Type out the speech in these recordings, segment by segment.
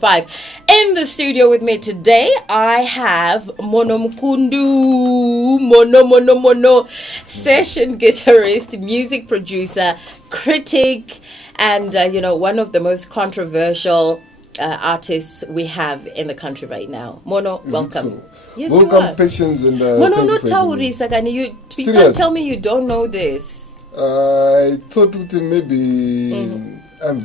5. In the studio with me today, I have Mono Mkundu, Mono, session guitarist, music producer, critic, and, one of the most controversial artists we have in the country right now. Mono, welcome. Yes, welcome, Patience, and Mono, no Taurisa, you can't tell me you don't know this. I thought maybe I'm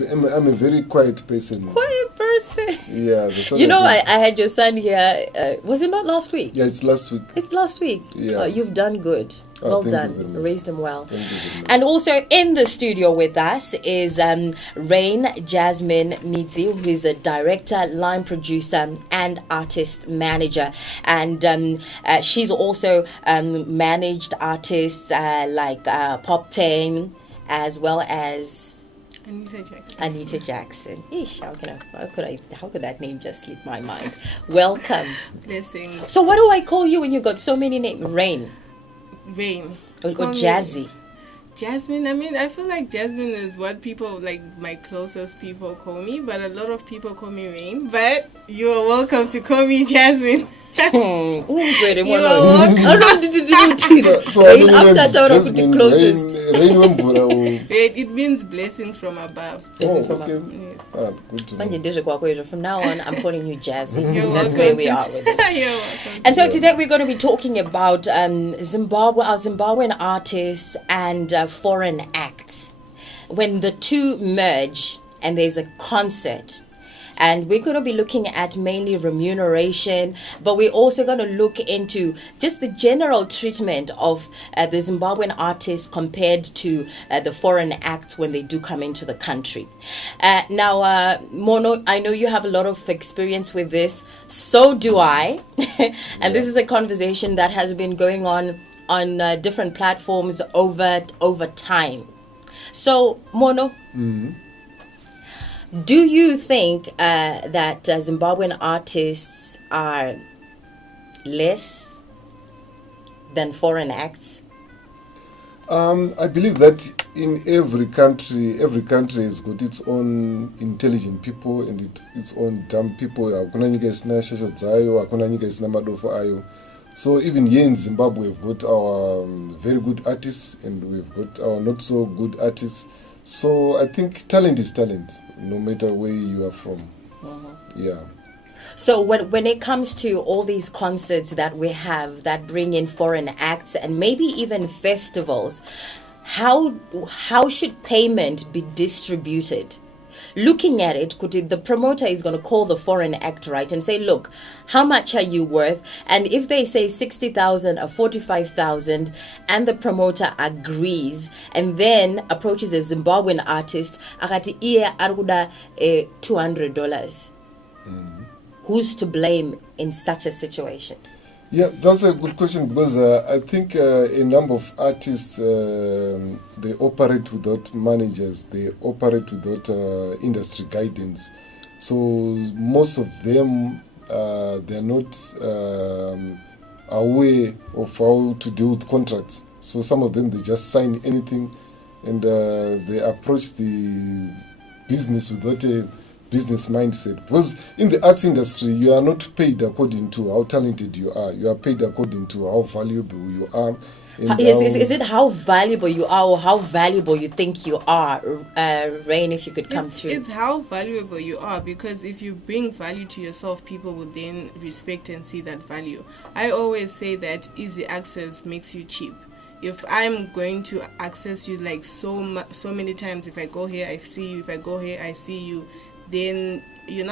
a very quiet person. Quiet person. Yeah. That's what I had your son here. Was it not last week? Yeah, it's last week. It's last week. Yeah. Oh, you've done good. Well done. You Raised him well. Thank you very much. And also in the studio with us is Rain Jasmine Midzi, who is a director, line producer, and artist manager. And she's also managed artists like Pop 10, as well as Anita Jackson. Eesh, how could that name just slip my mind? Welcome. Blessings. So what do I call you when you got so many names? Rain. Or Jazzy. Jasmine. I mean, I feel like Jasmine is what people, like my closest people, call me, but a lot of people call me Rain. But you are welcome to call me Jasmine. So I don't know it means blessings from above. Okay. Yes. Good to know. From now on, I'm calling you Jazzy. You're That's welcome where we are with this. You're welcome. And so today we're going to be talking about our Zimbabwean artists and foreign acts. When the two merge and there's a concert. And we're going to be looking at mainly remuneration, but we're also going to look into just the general treatment of the Zimbabwean artists compared to the foreign acts when they do come into the country. Now, Mono, I know you have a lot of experience with this. So do I. And this is a conversation that has been going on different platforms over time. So, Mono, do you think that Zimbabwean artists are less than foreign acts? I believe that in every country has got its own intelligent people and its own dumb people. So even here in Zimbabwe, we've got our very good artists and we've got our not so good artists. So I think talent is talent, no matter where you are from. Yeah. So when it comes to all these concerts that we have that bring in foreign acts and maybe even festivals, how should payment be distributed? Looking at it, the promoter is going to call the foreign act, right, and say, look, how much are you worth? And if they say 60,000 or 45,000 and the promoter agrees and then approaches a Zimbabwean artist, akati iye arikuda $200. Who's to blame in such a situation? Yeah, that's a good question because I think a number of artists, they operate without managers, they operate without industry guidance. So most of them, they're not aware of how to deal with contracts. So some of them, they just sign anything and they approach the business without a business mindset. Because in the arts industry, you are not paid according to how talented you are. You are paid according to how valuable you are. Is it how valuable you are or how valuable you think you are? Rain, if you could come through. It's how valuable you are, because if you bring value to yourself, people will then respect and see that value. I always say that easy access makes you cheap. If I'm going to access you like so many times, if I go here, I see you. If I go here, I see you. Then you don't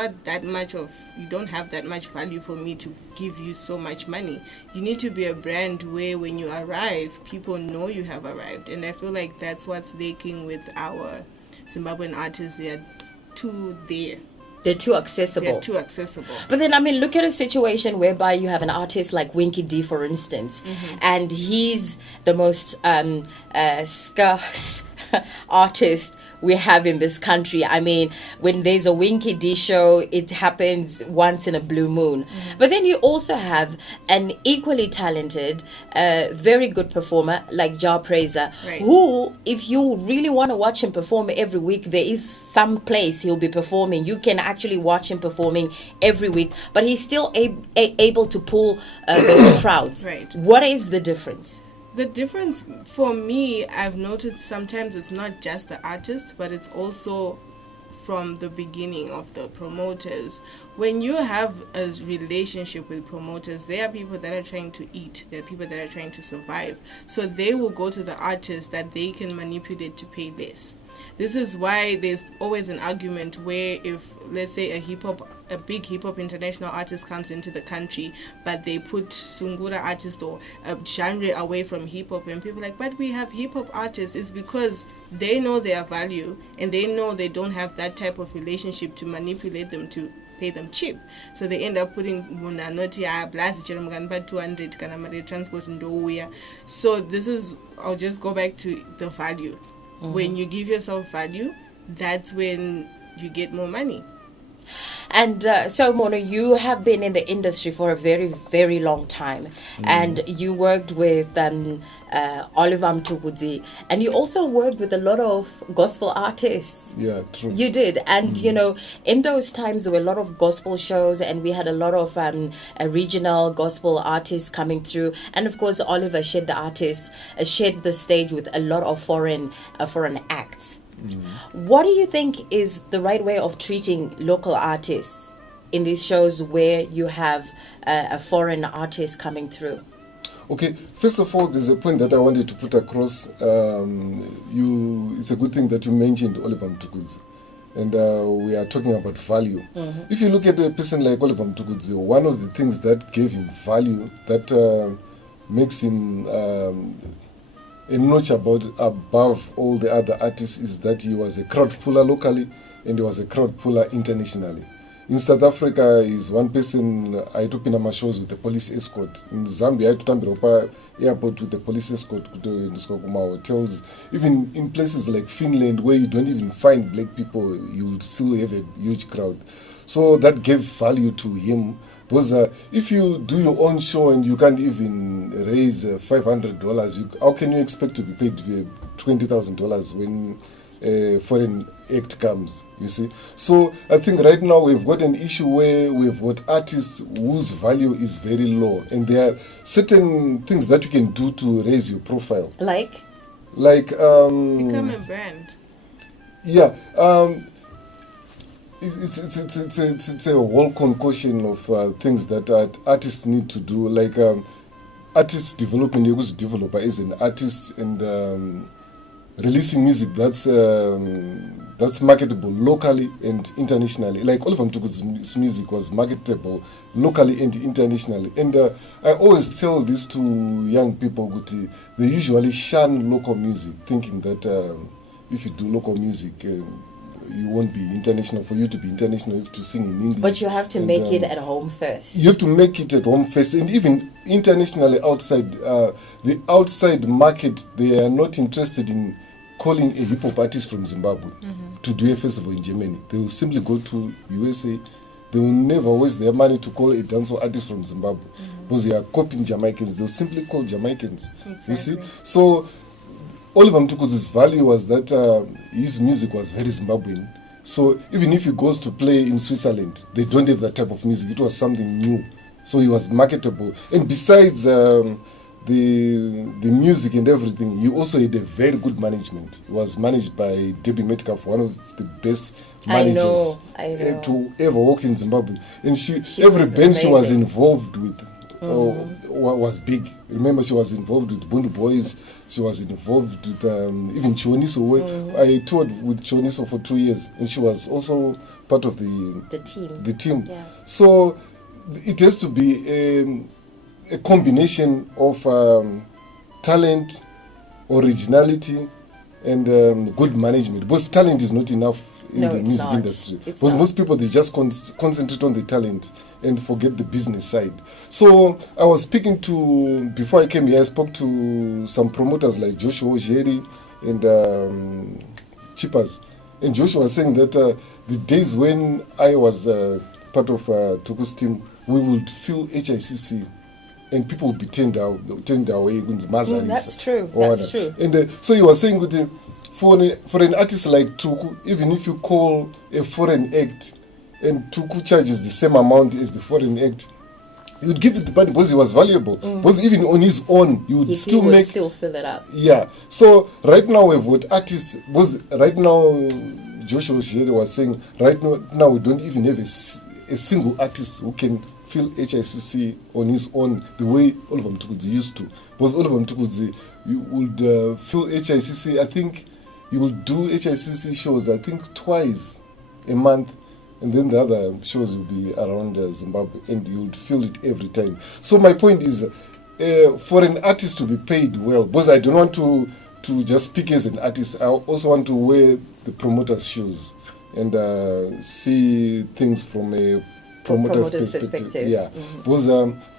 have that much value for me to give you so much money. You need to be a brand where when you arrive, people know you have arrived. And I feel like that's what's lacking with our Zimbabwean artists. They are too there. They're too accessible. But then, look at a situation whereby you have an artist like Winky D, for instance, and he's the most scarce artist we have in this country. I mean, when there's a Winky D show, it happens once in a blue moon. But then you also have an equally talented, very good performer like Jar Praiser, Right. who, if you really want to watch him perform every week, there is some place he'll be performing. You can actually watch him performing every week, but he's still able to pull those crowds. Right. What is the difference? The difference for me, I've noticed sometimes it's not just the artist, but it's also from the beginning of the promoters. When you have a relationship with promoters, there are people that are trying to eat, there are people that are trying to survive. So they will go to the artist that they can manipulate to pay less. This is why there's always an argument where if, let's say, a big hip-hop international artist comes into the country, but they put Sungura artist or a genre away from hip-hop, and people are like, but we have hip-hop artists. It's because they know their value, and they know they don't have that type of relationship to manipulate them to pay them cheap. So they end up putting munanoti blast 200 kana mari transport ndo. So this is, I'll just go back to the value. When you give yourself value, that's when you get more money. And so, Mono, you have been in the industry for a very, very long time. And you worked with Oliver Mtukudzi. And you also worked with a lot of gospel artists. Yeah, true. You did. And, you know, in those times, there were a lot of gospel shows. And we had a lot of regional gospel artists coming through. And, of course, Oliver shared the stage with a lot of foreign acts. What do you think is the right way of treating local artists in these shows where you have a foreign artist coming through? Okay, first of all, there's a point that I wanted to put across. It's a good thing that you mentioned Oliver Mtukudzi. And we are talking about value. If you look at a person like Oliver Mtukudzi, one of the things that gave him value, that makes him a notch above all the other artists, is that he was a crowd puller locally and he was a crowd puller internationally. In South Africa, he's one person. I took in my shows with the police escort. In Zambia, I took Tambiropa airport with the police escort to hotels. Even in places like Finland, where you don't even find black people, you will still have a huge crowd. So that gave value to him. Because if you do your own show and you can't even raise $500, how can you expect to be paid $20,000 when a foreign act comes, you see? So I think right now we've got an issue where we've got artists whose value is very low. And there are certain things that you can do to raise your profile. Like? Become a brand. Yeah. It's a whole concoction of things that artists need to do, like artist development. You could develop as an artist and releasing music that's marketable locally and internationally. Like Oliver Mtukudzi's music was marketable locally and internationally. And I always tell this to young people, Guti, they usually shun local music, thinking that if you do local music, you won't be international. For you to be international, you have to sing in English. But you have to make it at home first. You have to make it at home first. And even internationally outside, the outside market, they are not interested in calling a hip-hop artist from Zimbabwe to do a festival in Germany. They will simply go to USA. They will never waste their money to call a dancehall artist from Zimbabwe. Because they are copying Jamaicans. They'll simply call Jamaicans. Exactly. You see? So Oliver Mtukudzi's value was that his music was very Zimbabwean. So even if he goes to play in Switzerland, they don't have that type of music. It was something new. So he was marketable. And besides the music and everything, he also had a very good management. He was managed by Debbie Metcalf, one of the best managers I know. to ever work in Zimbabwe. And she every was band she was amazing. involved with was big. Remember, she was involved with Bundu Boys. She was involved with even Choniso. I toured with Choniso for 2 years, and she was also part of the team. Yeah. So it has to be a combination of talent, originality, and good management. Because talent is not enough in No, the it's music not. industry. It's Because not. most people, they just concentrate on the talent and forget the business side. So I was speaking to, before I came here, I spoke to some promoters like Joshua Jerry and Chippers. And Joshua was saying that the days when I was part of Tues team, we would fill HICC and people would be turned away. That's true. That's true. And so he was saying that for an artist like Tuku, even if you call a foreign act and Tuku charges the same amount as the foreign act, he would give it the money because he was valuable. Because even on his own, he would still fill it up. Yeah. So right now we've got artists. Because right now, Joshua was saying, right now we don't even have a single artist who can fill HICC on his own the way Oliver Mtukudzi used to. Because Oliver Mtukudzi, you would fill HICC. I think you will do HICC shows. I think twice a month. And then the other shows will be around Zimbabwe, and you would feel it every time. So my point is, for an artist to be paid well, because I don't want to just speak as an artist, I also want to wear the promoter's shoes and see things from a promoter's perspective. Yeah, because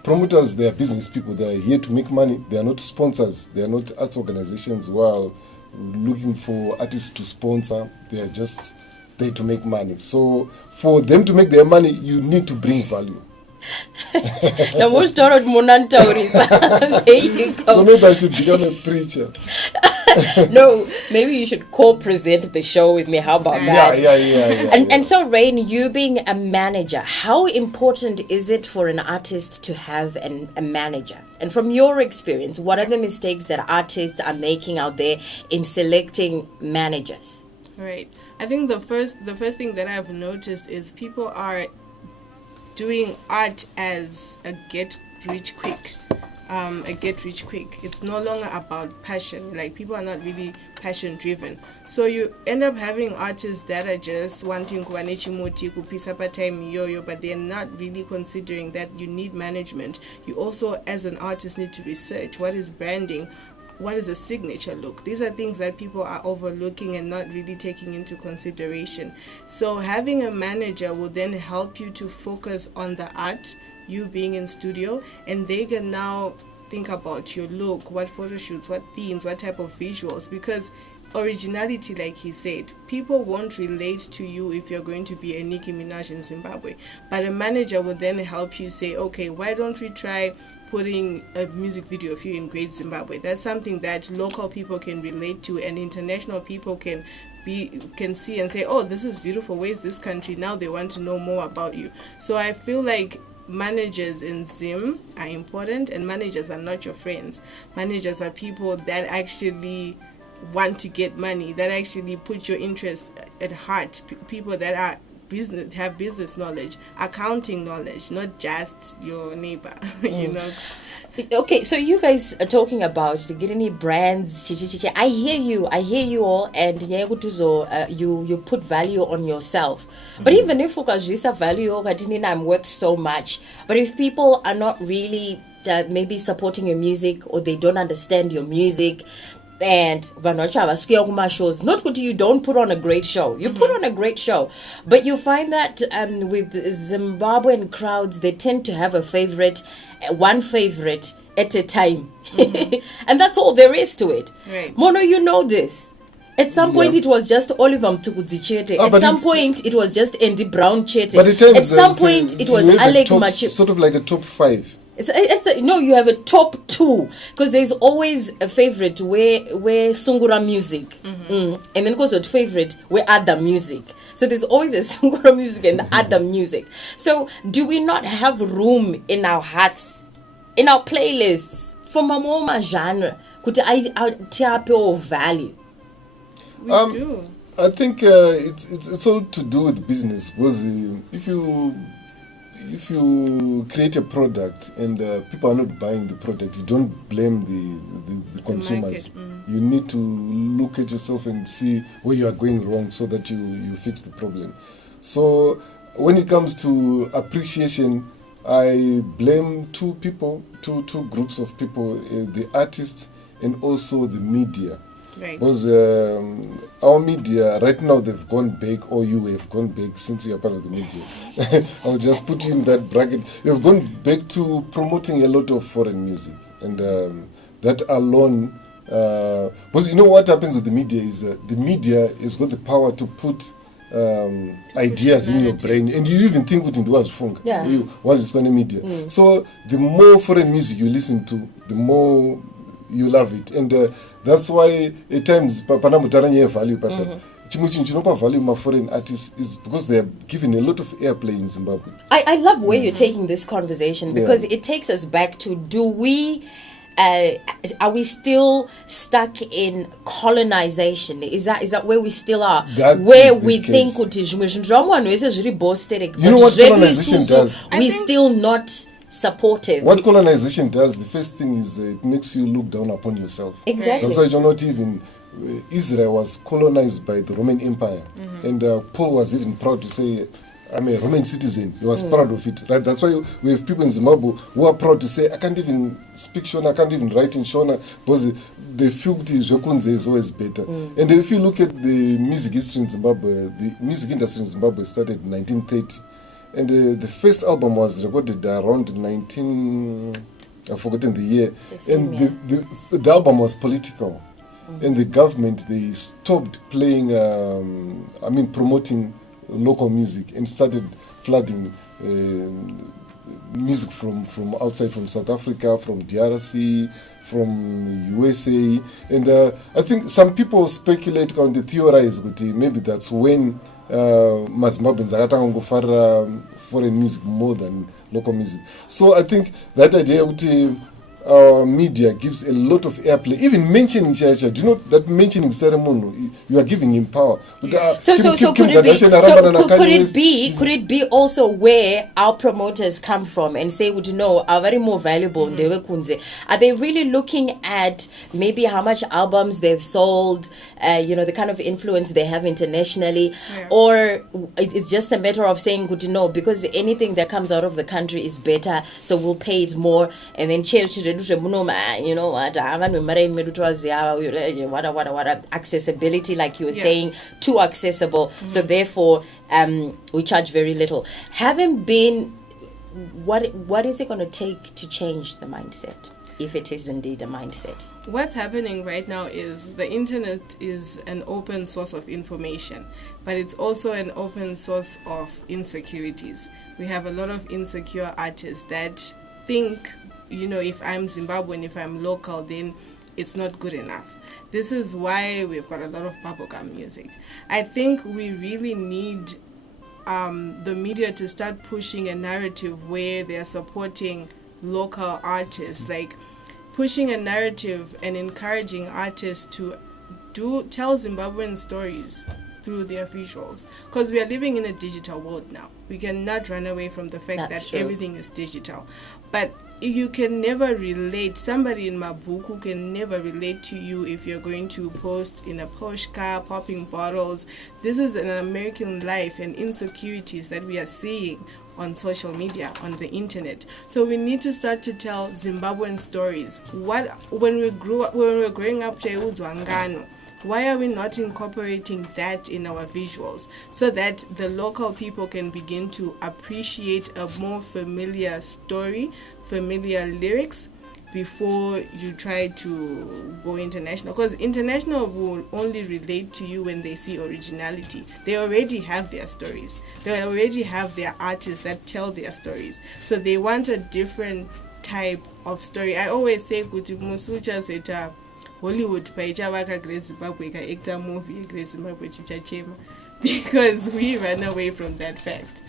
promoters, they are business people. They are here to make money. They are not sponsors. They are not arts organizations who are looking for artists to sponsor. They are just there to make money. So for them to make their money, you need to bring value. There you go. So maybe I should become a preacher. No, maybe you should co-present the show with me. How about that? Yeah. And so, Rain, you being a manager, how important is it for an artist to have a manager? And from your experience, what are the mistakes that artists are making out there in selecting managers? Right. I think the first thing that I've noticed is people are doing art as a get rich quick. It's no longer about passion. Like, people are not really passion driven. So you end up having artists that are just wanting kuanechimoti kupisa pa time yo, but they're not really considering that you need management. You also, as an artist, need to research what is branding. What is a signature look? These are things that people are overlooking and not really taking into consideration. So having a manager will then help you to focus on the art, you being in studio, and they can now think about your look, what photo shoots, what themes, what type of visuals, because originality, like he said, people won't relate to you if you're going to be a Nicki Minaj in Zimbabwe. But a manager will then help you say, okay, why don't we try putting a music video of you in Great Zimbabwe? That's something that local people can relate to, and international people can see and say, oh, this is beautiful. Where's this country? Now they want to know more about you. So I feel like managers in Zim are important, and managers are not your friends. Managers are people that actually want to get money, that actually put your interests at heart, people that are have business knowledge, accounting knowledge, not just your neighbor. You know. Okay, so you guys are talking about getting any brands. I hear you all, and you put value on yourself. But even if value, I'm worth so much. But if people are not really maybe supporting your music, or they don't understand your music, and shows, not that you don't put on a great show. You put on a great show, but you find that with Zimbabwean crowds, they tend to have one favorite at a time. And that's all there is to it. Right. Mono, you know this. At some point, it was just Oliver Mtukudzi Chete. At some point, it was just Andy Brown Chete. At some point, it was Alec Machi. Sort of like a top 5. No, you have a top 2, because there's always a favorite where Sungura music, and then goes with favorite where other music. So there's always a Sungura music and other music. So do we not have room in our hearts, in our playlists for Mamoma genre? Could I tap your value? We do. I think it's all to do with business, because if you create a product and people are not buying the product, you don't blame the consumers. You need to look at yourself and see where you are going wrong, so that you fix the problem. So when it comes to appreciation, I blame two groups of people, the artists and also the media. Right. Because our media right now, they've gone big, or you have gone big since you are part of the media. I'll just put you in that bracket. You've gone back to promoting a lot of foreign music, and that alone Because you know what happens with the media is the media has got the power to put ideas in your brain, and you even think it was funk. Yeah. Was going to media. So the more foreign music you listen to, the more you love it, and that's why at times Papa Mutaranya value, but chinopa value my foreign artists is because they are given a lot of airplay in Zimbabwe. I love where you're taking this conversation, because it takes us back to, are we still stuck in colonization? Is that where we still are? That where is the we case. think You know what colonization does? We still not supportive. What colonization does, the first thing is it makes you look down upon yourself. Exactly. That's why you're not even... Israel was colonized by the Roman Empire. And Paul was even proud to say, I'm a Roman citizen. He was proud of it. Right? That's why we have people in Zimbabwe who are proud to say, I can't even speak Shona, I can't even write in Shona, because the filthy Jokunze is always better. And if you look at the music history in Zimbabwe, the music industry in Zimbabwe started in 1930. And the first album was recorded around I've forgotten the year. And the album was political. And the government, they stopped playing, promoting local music, and started flooding music from outside, from South Africa, from DRC, from USA. And I think some people speculate on the theorize, but maybe that's when Zimbabweans are foreign music more than local music. So I think that idea our media gives a lot of airplay. Even mentioning Chacha, do you know that mentioning ceremony, you are giving him power. So could it be also where our promoters come from and say, would you know, are very more valuable? Are they really looking at maybe how much albums they've sold, the kind of influence they have internationally, or it's just a matter of saying, good to know, because anything that comes out of the country is better, so we'll pay it more, and then you know what, accessibility, like you were saying, too accessible, so therefore we charge very little. Having been, what is it going to take to change the mindset, if it is indeed a mindset? What's happening right now is the internet is an open source of information, but it's also an open source of insecurities. We have a lot of insecure artists that think, if I'm Zimbabwean, if I'm local, then it's not good enough. This is why we've got a lot of bubblegum music. I think we really need the media to start pushing a narrative where they're supporting local artists, like pushing a narrative and encouraging artists to tell Zimbabwean stories through their visuals, because we are living in a digital world now. We cannot run away from the fact that everything is digital. But you can never relate. Somebody in Mabuku can never relate to you if you're going to post in a Porsche car, popping bottles. This is an American life and insecurities that we are seeing on social media, on the internet. So we need to start to tell Zimbabwean stories. When we were growing up, why are we not incorporating that in our visuals so that the local people can begin to appreciate a more familiar story, familiar lyrics, before you try to go international? Because international will only relate to you when they see originality. They already have their stories. They already have their artists that tell their stories. So they want a different type of story. I always say, Musucha Seta Hollywood paichawaka Grace Zimbabwe ka actor movie Grace Zimbabwe chichachema, because we ran away from that fact.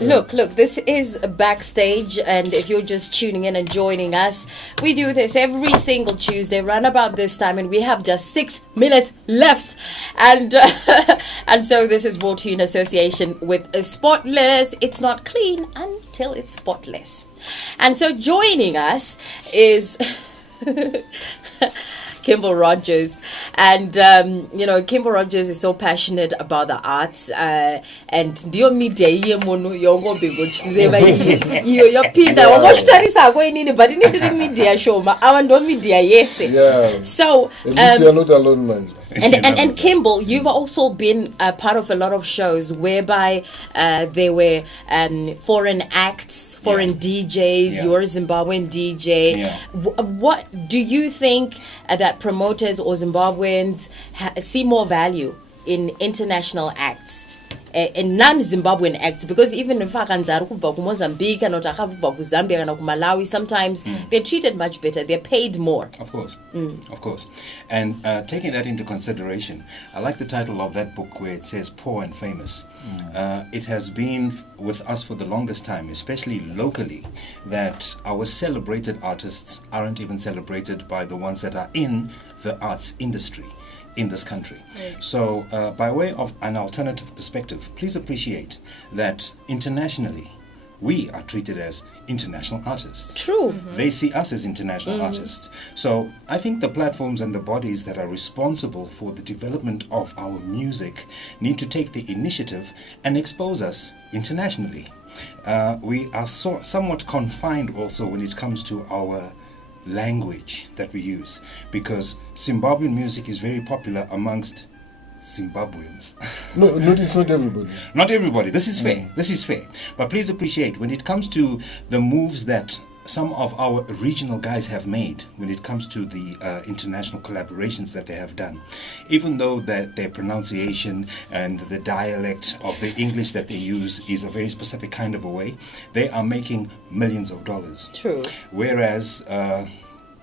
Look, this is Backstage, and if you're just tuning in and joining us, we do this every single Tuesday, run about this time, and we have just 6 minutes left, and and so this is brought to you in association with Spotless. It's not clean until it's spotless. And so joining us is Kimble Rogers, and Kimble Rogers is so passionate about the arts, and dio media iye munhu yongo bigotshireva iyo yapinda wangoshitarisa kwenini, but inindiri media shoma ava ndo media yese. So at least you are not alone, man. And Kimball, you've also been a part of a lot of shows whereby there were foreign acts, foreign DJs. You're a Zimbabwean DJ. Yeah. What do you think that promoters or Zimbabweans see more value in international acts? And non-Zimbabwean acts, because even if Mozambique and Zambia and Malawi, sometimes they're treated much better. They're paid more. Of course, of course. And taking that into consideration, I like the title of that book where it says "Poor and Famous." It has been with us for the longest time, especially locally, that our celebrated artists aren't even celebrated by the ones that are in the arts industry in this country. Right. So by way of an alternative perspective, please appreciate that internationally we are treated as international artists. True. They see us as international artists. So I think the platforms and the bodies that are responsible for the development of our music need to take the initiative and expose us internationally. We are somewhat confined also when it comes to our language that we use, because Zimbabwean music is very popular amongst Zimbabweans. No, it's not everybody. Not everybody. This is fair. This is fair. But please appreciate when it comes to the moves that some of our regional guys have made when it comes to the international collaborations that they have done, even though that their pronunciation and the dialect of the English that they use is a very specific kind of a way, they are making millions of dollars. True. Whereas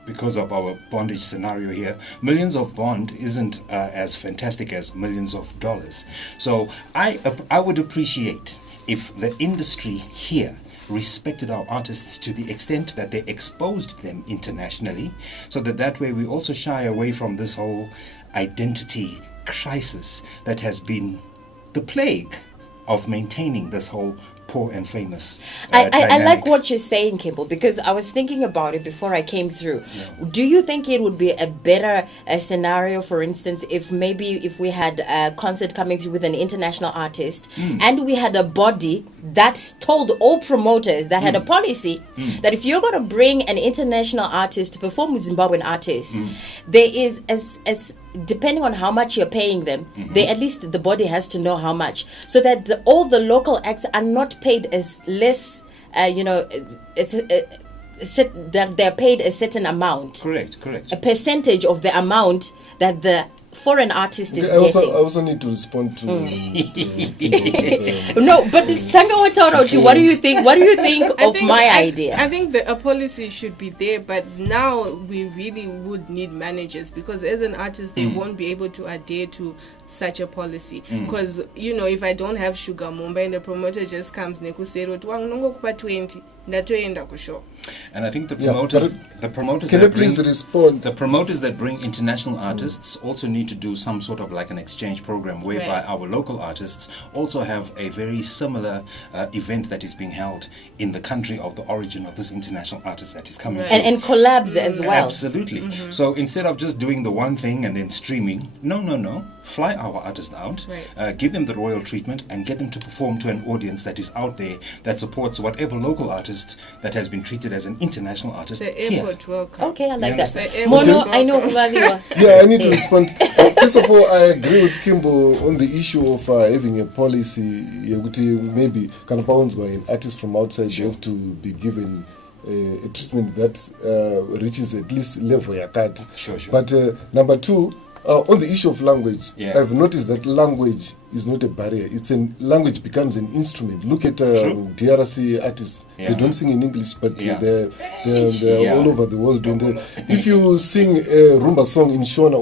because of our bondage scenario here, millions of bond isn't as fantastic as millions of dollars. So I would appreciate if the industry here respected our artists to the extent that they exposed them internationally, so that way we also shy away from this whole identity crisis that has been the plague of maintaining this whole poor and famous I like what you're saying, Kimball, because I was thinking about it before I came through. Yeah. Do you think it would be a better scenario, for instance, if we had a concert coming through with an international artist and we had a body that told all promoters that had a policy that if you're going to bring an international artist to perform with Zimbabwean artists, there is as depending on how much you're paying them, they at least the body has to know how much, so that all the local acts are not paid as less. That they're paid a certain amount. Correct. A percentage of the amount that the foreign artist is I getting. also need to respond to. No, but Tanga Watauti, what do you think? What do you think of my idea? I think a policy should be there, but now we really would need managers, because as an artist, they won't be able to adhere to such a policy. Because, if I don't have Sugar Mumbai and the promoter just comes, nekusero, kupa 20, ndatoenda kushow. And I think the promoters Can you please respond? The promoters that bring international artists also need to do some sort of like an exchange program whereby our local artists also have a very similar event that is being held in the country of the origin of this international artist that is coming. And collabs as well. Absolutely. So instead of just doing the one thing and then streaming, no. Fly our artists out, give them the royal treatment, and get them to perform to an audience that is out there that supports whatever local artist that has been treated as an international artist The here. airport welcome. Okay, I like that. The Mono, airport I know. welcome. Yeah, I need to respond. First of all, I agree with Kimbo on the issue of having a policy. Maybe Kanapaons going artists from outside, they have to be given a treatment that reaches at least level yakati. Sure. But number two, on the issue of language, Yeah. I've noticed that language is not a barrier. Language becomes an instrument. Look at DRC artists. Yeah. They don't sing in English, but Yeah. they're Yeah. all over the world. And if you sing a rumba song in Shona,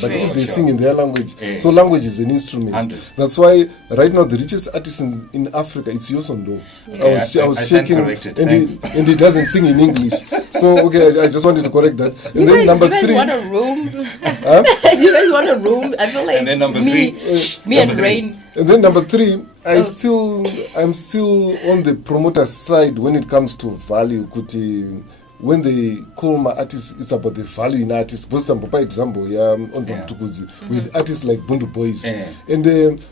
but if they sing in their language, so language is an instrument. 100. That's why right now the richest artist in Africa, it's Yosondo. I was I stand shaking, corrected. and he doesn't sing in English. So okay, I just wanted to correct that. And You then guys, number you guys three. want a room? You guys want a room? I feel like And then number me and Number Rain. And then number three, I'm still on the promoter side when it comes to value. Kuti, when they call my artists, it's about the value in artists. For example, on Tukuzi, we had artists like Bundu Boys, and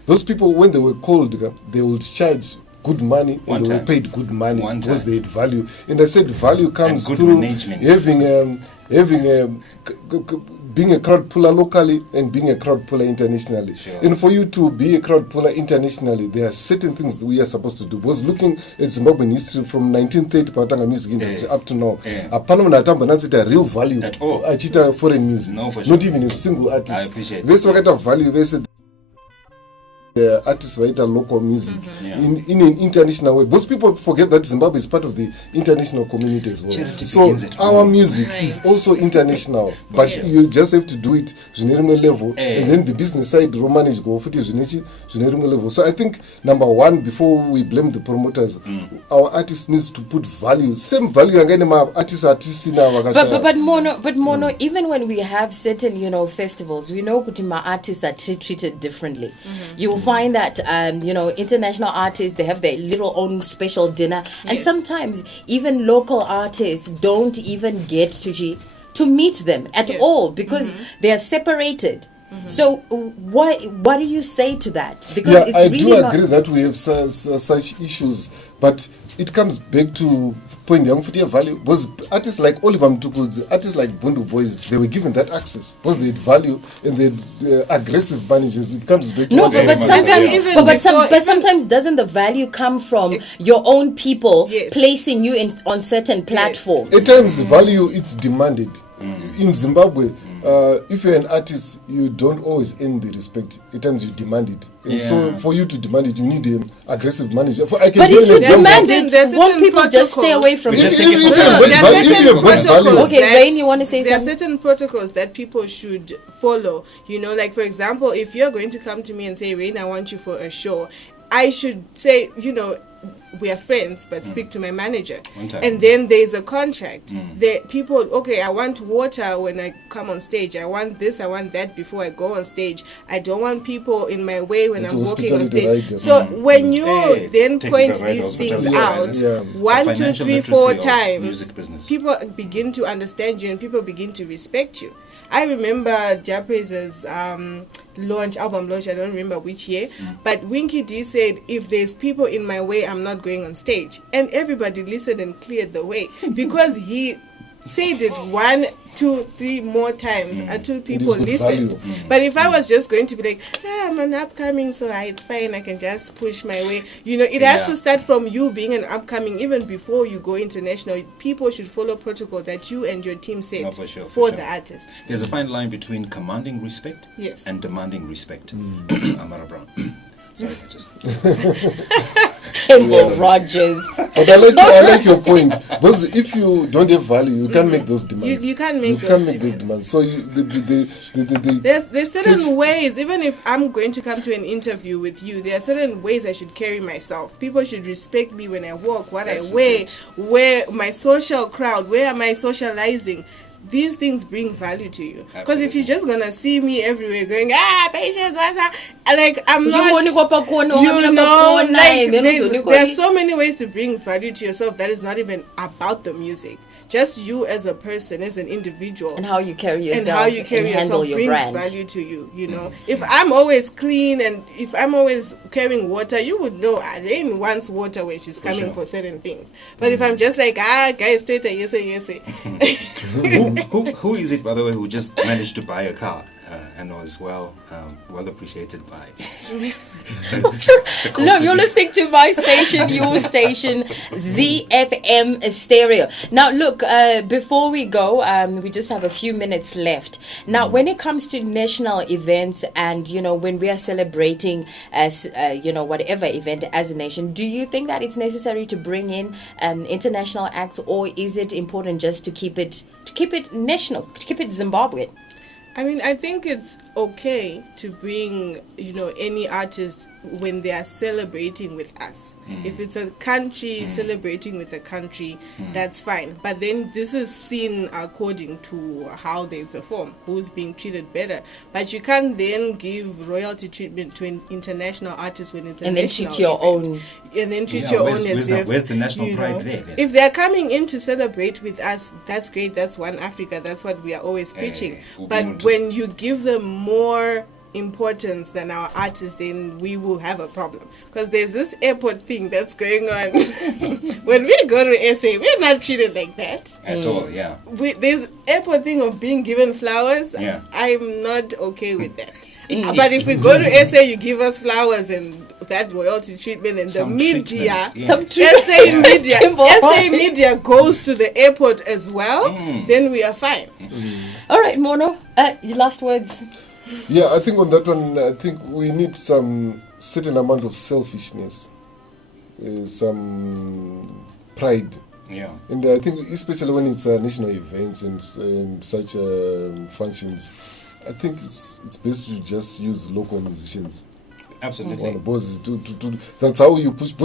those people, when they were called, they would charge good money, and they were paid good money because they had value. And I said value comes through having being a crowd puller locally and being a crowd puller internationally. Sure. And for you to be a crowd puller internationally, there are certain things that we are supposed to do. Because looking at Zimbabwean history from 1930 Patanga music industry up to now, apana munhu atamba nazoita real value At all. achiita foreign music. No, for Not sure. even a single artist. I appreciate Vese that. vakaita value vese artists vaita local music Yeah. in an international way. Most people forget that Zimbabwe is part of the international community as well. Charity So begins at our home. music is also international, but you just have to do it zvine rimwe level, and then the business side romanage go futi zvine rimwe level. So I think number one, before we blame the promoters, our artists needs to put value, same value again. Artists now. But mono, even when we have certain, festivals, we know kuti ma artists are treated differently. You will find that, international artists, they have their little own special dinner. And sometimes even local artists don't even get to meet them at all because they are separated. So what do you say to that? Because it's I really do agree that we have such issues, but it comes back to point young value. Because artists like Oliver Mtukudzi, artists like Bundu Boys, they were given that access because they had value and they had aggressive managers. It comes back to No, but sometimes doesn't the value come from your own people placing you on certain platforms? At times, value it's demanded. In Zimbabwe, if you're an artist, you don't always earn the respect. At times, you demand it. And so, for you to demand it, you need an aggressive manager. But if you demand it, won't people just stay away from it? Okay, Rain, you want to say something? There are certain protocols that people should follow. Like, for example, if you're going to come to me and say, Rain, I want you for a show, I should say, we are friends, but speak to my manager. And then there's a contract. The people, okay, I want water when I come on stage. I want this, I want that before I go on stage. I don't want people in my way when I'm walking on stage. So when you then point these things out, 1, 2, 3, 4 times, people begin to understand you and people begin to respect you. I remember Japre's album launch, I don't remember which year, but Winky D said, if there's people in my way, I'm not going on stage. And everybody listened and cleared the way because he said it 1, 2, 3 more times until people listened. But if I was just going to be like, I'm an upcoming, so it's fine, I can just push my way. It has to start from you being an upcoming. Even before you go international, people should follow protocol that you and your team set for the artist. There's a fine line between commanding respect and demanding respect. Amara Brown. Sorry, just... Rogers. But I like your point. Because if you don't have value, you can't make those demands. You can't make those demands. So there's certain ways. Even if I'm going to come to an interview with you, there are certain ways I should carry myself. People should respect me when I walk, what I wear, where my social crowd, where am I socializing. These things bring value to you. Because if you're just gonna see me everywhere going, patience, like I'm not, there are so many ways to bring value to yourself that is not even about the music. Just you as a person, as an individual, and how you carry yourself, and how you carry yourself brings brand. Value to you. If I'm always clean and if I'm always carrying water, you would know Rain wants water when she's coming for certain things. But if I'm just like guys, straight yes. Who is it, by the way, who just managed to buy a car and was well appreciated by? No, you're listening to my station, your station, ZFM Stereo. Now, look, before we go, we just have a few minutes left. Now, when it comes to national events and, when we are celebrating as, whatever event as a nation, do you think that it's necessary to bring in international acts, or is it important just to keep it national, to keep it Zimbabwean? I think it's okay to bring, any artist when they are celebrating with us. If it's a country celebrating with a country, that's fine. But then this is seen according to how they perform, who's being treated better. But you can't then give royalty treatment to an international artist when it's a and then treat your own. And then treat your own as if, where's the national pride there? Then? If they're coming in to celebrate with us, that's great. That's One Africa. That's what we are always preaching. But when you give them more importance than our artists, then we will have a problem. Because there's this airport thing that's going on. When we go to SA, we're not treated like that. At all, yeah. There's airport thing of being given flowers. Yeah. I'm not okay with that. But if we go to SA, you give us flowers and that royalty treatment, and Some the media, treatment, yeah. Some SA media goes to the airport as well, then we are fine. All right, Mono, your last words. Yeah, I think on that one, I think we need some certain amount of selfishness, some pride. Yeah. And I think especially when it's national events and such functions, I think it's best to just use local musicians. Absolutely. That's how you push. For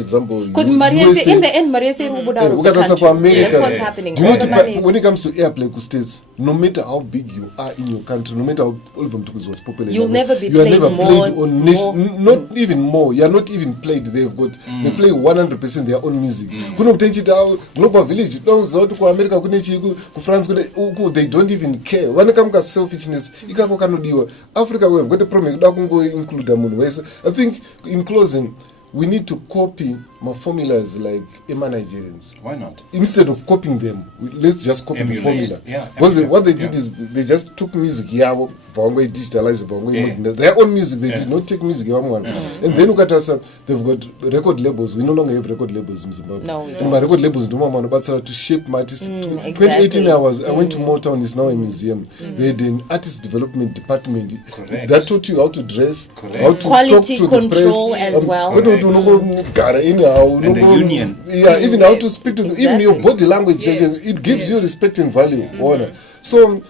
example, Because in the end, Maria said, that's what's happening. Do you know when it comes to airplay states, no matter how big you are in your country, no matter how Oliver Mtukuz was popular, you'll never be you are played never more, played on nation, not even more. You are not even played. They play 100% their own music. Global village, America, France, they don't even care. When it comes to selfishness, Africa, we have got a problem. Include I think in closing, we need to copy my formulas like Emma Nigerians. Why not? Instead of copying them, let's just copy the formula. Yeah, because what they did is they just took music, digitalized their own music. They did not take music. And then look at us, they've got record labels. We no longer have record labels in Zimbabwe. No, we and my record labels to shape my artists. 2018 I went to Motown, it's now a museum. They had an artist development department that taught you how to dress, how to quality talk to control the press, as well. And the union. Yeah, even how to speak to them, even your body language, it gives you respect and value, honor. So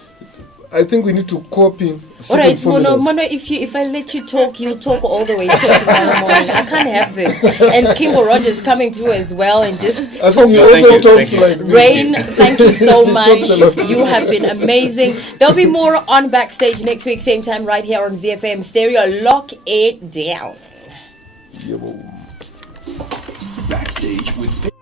I think we need to copy. All right, Mono, if I let you talk, you'll talk all the way till tomorrow morning. I can't have this. And Kimbo Rogers coming through as well, and just I think he also talks like Rain, thank you so much. Talks a lot. You have been amazing. There'll be more on Backstage next week, same time right here on ZFM Stereo. Lock it down. Yeah, well. Backstage with